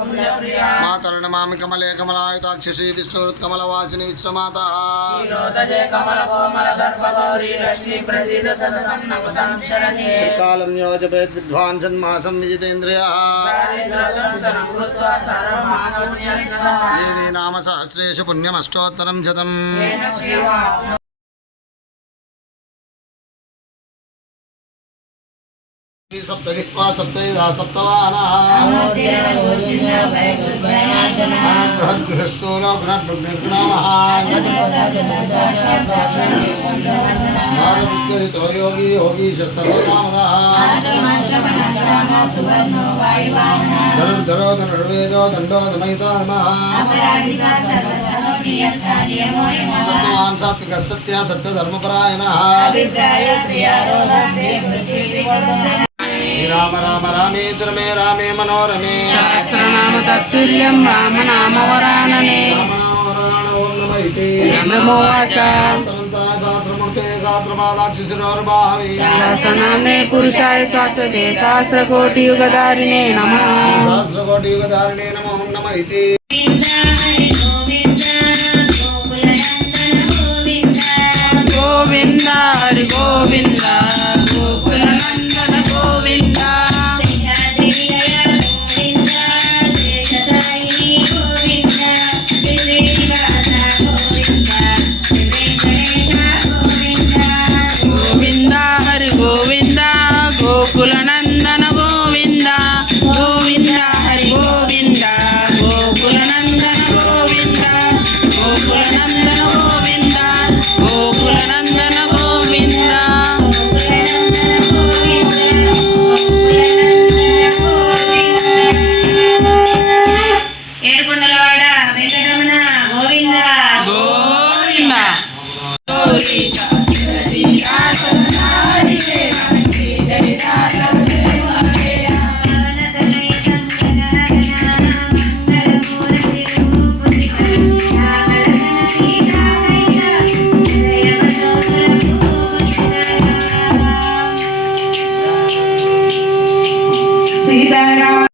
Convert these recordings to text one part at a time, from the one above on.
मातर्नमामि कमले कमलायताक्षि श्रीविष्णुरुत्कमलवासिनि विश्वमाता कालं योजपेत् विद्वान् सन्मासं विजितेन्द्रियः देवी नाम सहस्रेषु पुण्यमष्टोत्तरं शतम् सप्तजिह्वा सप्तयुधा सप्तवाहनः बृहद्गृहस्थूलो बृहद्निर्गुणमः योगी योगीश सर्वकामदः धनुर्धरो धनुर्वेदो दण्डो दमयितो नमः सत्यवान् सात्विकः सत्यः सत्यधर्मपरायणः राम राम रामेन्द्र मे रामे मनोरमे सहस्रनाम तत्तुल्यं राम नाम वरानने ओम नमः इति नमो वाचा सहस्रमूर्ते सहस्रपादाक्षिशिरोर्भावे सहस्रनाम्ने पुरुषाय शाश्वते सहस्रकोटियुगधारिणे नमः सहस्रकोटियुगधारिणे नमो ओम नमः इति गोविंद हरि गोविंद गोकुलनंदन गोविंद गोविंद हरि गोविंद गोकुलनंदन गोविंद गोविंद हरि गोविंद गोकुलनंदन गोविंद गोकुलनंदन गोविंद गोकुलनंदन गोविंद ఏడుకొండలవాడ వెంకటరమణ గోవింద గోవింద సీతారామ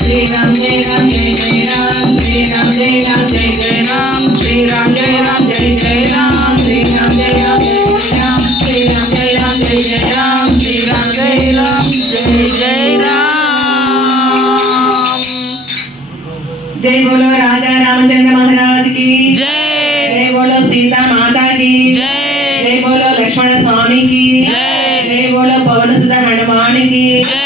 శ్రీరామ్ జయ రామ్ జయ జయ రామ్ శ్రీరామ్ జయ రామ్ జయ జయ రామ్ శ్రీరామ్ జయ రామ్ జయ జయ రామ్ శ్రీరామ్ జయ రామ్ జయ జయ రామ్ శ్రీరామ్ జయ రామ్ జయ జయ రామ్ శ్రీరామ్ జయ రామ్ జై జై రామ్ जय बोलो राजा रामचंद्र महाराज की जय जय बोलो सीता माता की जय जय बोलो लक्ष्मण स्वामी की जय जय बोलो पवन सुत हनुमान की जय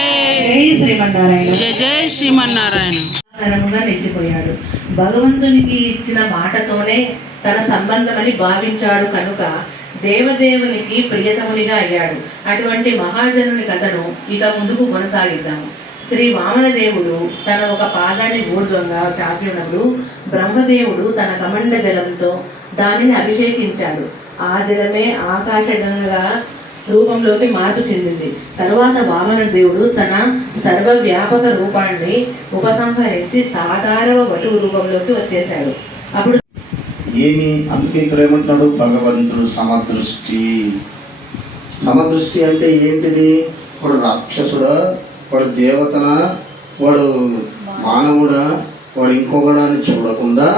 जय శ్రీమన్నారాయణ జయ జయ శ్రీమన్నారాయణ ఆనందంగా నిలిచిపోయాడు. భగవంతునికి ఇచ్చిన మాటతోనే తన సంబంధమని భావించాడు కనుక దేవదేవునికి ప్రియతమునిగా అయ్యాడు. అటువంటి మహాజనుని కథను ఇక ముందుకు కొనసాగిద్దాము. శ్రీ వామనదేవుడు తన ఒక పాదాన్ని ఊర్ధ్వంగా చాపి ఉన్నప్పుడు బ్రహ్మదేవుడు తన కమండ జలంతో దానిని అభిషేకించాడు. ఆ జలమే ఆకాశగంగగా రూపంలోకి మార్పు చెందింది. తరువాత వామన దేవుడు తన సర్వవ్యాపక రూపాన్ని ఉపసంహరించి సాకారవ వటువు రూపంలోకి వచ్చేశాడు. అప్పుడు ఏమి అందుకే ఇక్కడ ఏమంటున్నాడు భగవంతుడు సమదృష్టి. సమదృష్టి అంటే ఏంటిది? వాడు రాక్షసుడా, వాడు దేవతనా, వాడు మానవుడా, వాడు ఇంకొకడా అని చూడకుండా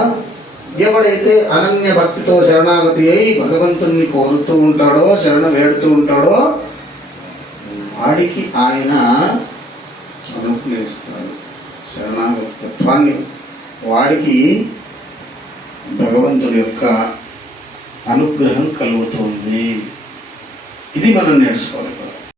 ఎవడైతే అనన్య భక్తితో శరణాగతి అయి భగవంతుణ్ణి కోరుతూ ఉంటాడో, శరణ వేడుతూ ఉంటాడో వాడికి ఆయన అనుగ్రహిస్తాడు. శరణాగతత్వాన్ని వాడికి భగవంతుడి యొక్క అనుగ్రహం కలుగుతుంది. ఇది మనం నేర్చుకోవాలి.